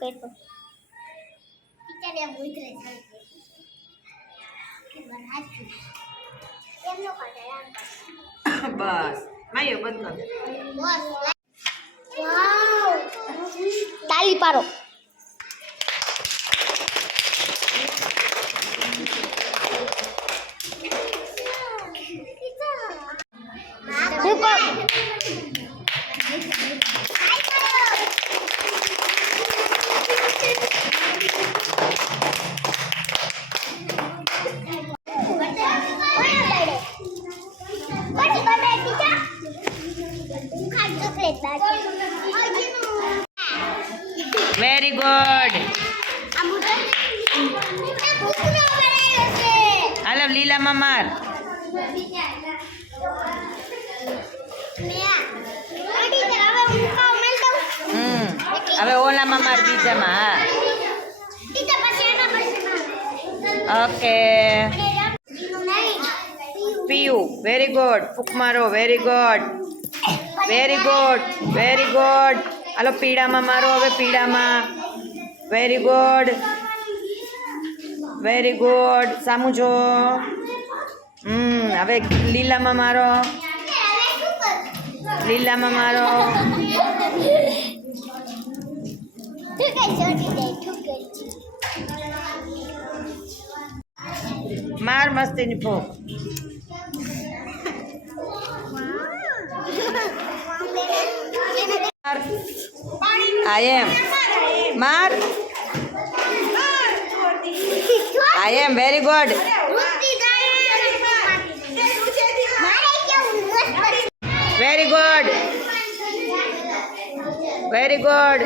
કરતો ટીચરે મુઈત્રે એમનો કાઢે બસ માયો બંધ કર બસ વાવ તાલી પાડો વેરી ગુડ હાલો લીલામાં માર હવે ઓલામાં માર બીજામાં હા ઓકે પીયુ વેરી ગુડ ફૂક મારો very good very good very good હાલો પીળામાં મારો હવે પીળામાં વેરી ગુડ વેરી ગુડ સામું જો હવે લીલામાં મારો લીલામાં મારો માર મસ્તીની ફોક I am Mar I am very good very good very good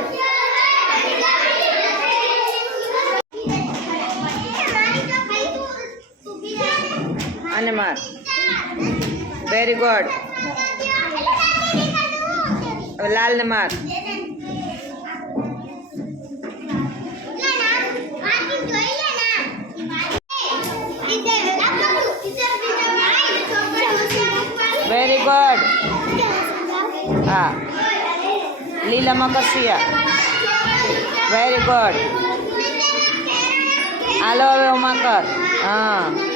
અને માર very good લાલ ને માર વેરી ગુડ હા લીલામાં કસિયા વેરી ગુડ હાલો હવે ઉમા કર હા